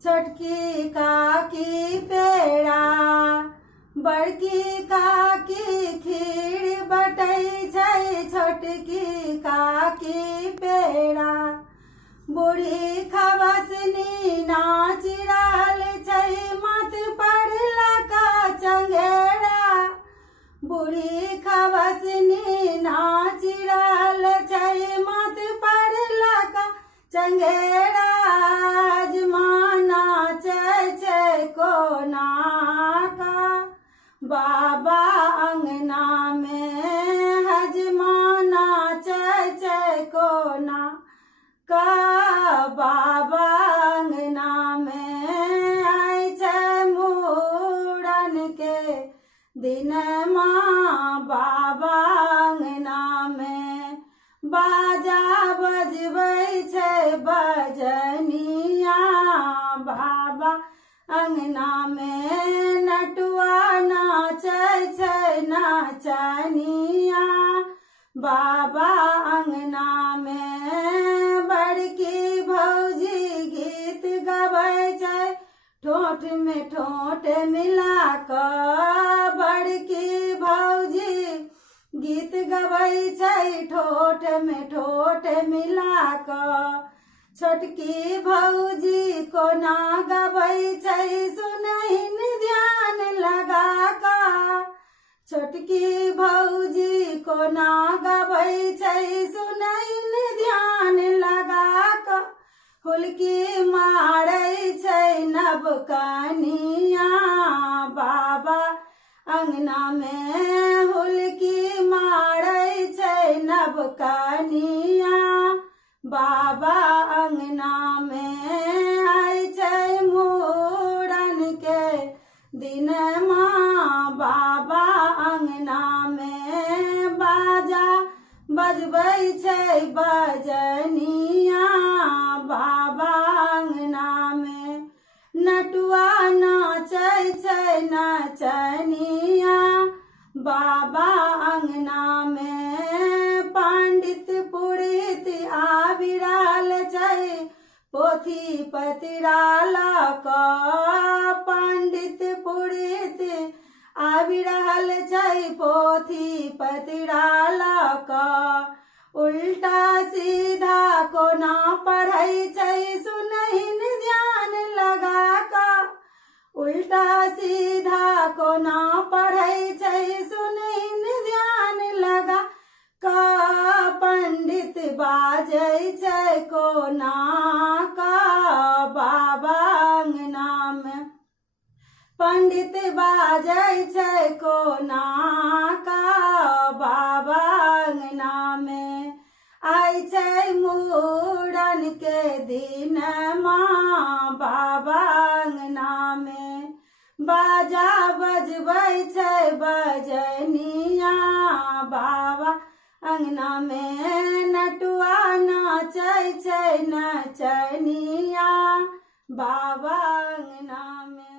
छोटकी काकी पेड़ा, बड़की काकी खीर बटै छै, छोटकी काकी पेड़ा। बूढ़ी खबसनी नाच रहल छै, मत पड़ला का चंगेरा। बूढ़ी खबसनी नाच रहल छै, मत पड़ला का चंगेरा। कोना का बाबा अंगना में हजमाना चै कोना का बाबा अंगना में आय छै मूड़न के दिन माँ। बाबा अंगना में बाजा बजबै छै बजनिया। बाबा अंगना में नटुआ नाचै छै नाचनिया। बाबा अंगना में बड़की भौजी गीत गबै छै, ठोठ में ठोठ मिला कऽ। बड़की भौजी गीत गबै छै, ठोठ में ठोठ मिला कऽ। छोटकी भौजी कोना गबै छै, सुनहिन ध्यान लगा कऽ। छोटकी भौजी कोना गबै छै, सुनहिन ध्यान लगा कऽ। हुलकी मारै छै नव कनिया। बाबा अंगना में हुलकी मारै छै नव कनिया। बाबा अंगना में आय छै मूड़न के दिन माँ। बाबा अंगना में बाजा बजबै छै बजनिया। बाबा अंगना में नटुआ नाचै छै नचनिया। बाबा अंगना में पंडित पुरोहित आबि रहल छै, पोथी पतरा लऽ कऽ। पंडित पुरोहित आबि रहल छै, पोथी पतरा लऽ कऽ। उल्टा सीधा कोना पढ़ै छै, सुनहिन ध्यान लगा कऽ। उल्टा सीधा कोना पढ़ै छै, सुनहिन ध्यान लगा कऽ। पंडित बाजै छै कोना का बाबा अंगना में। पंडित बाजै छै कोना का बाबा अंगना में। आय छै मूड़न के दिन माँ। बाबा अंगना में बाजा बजबै छै बजनिया। बाबा अंगना में नटुआ नाचै छै नचनिया। बाबा अंगना में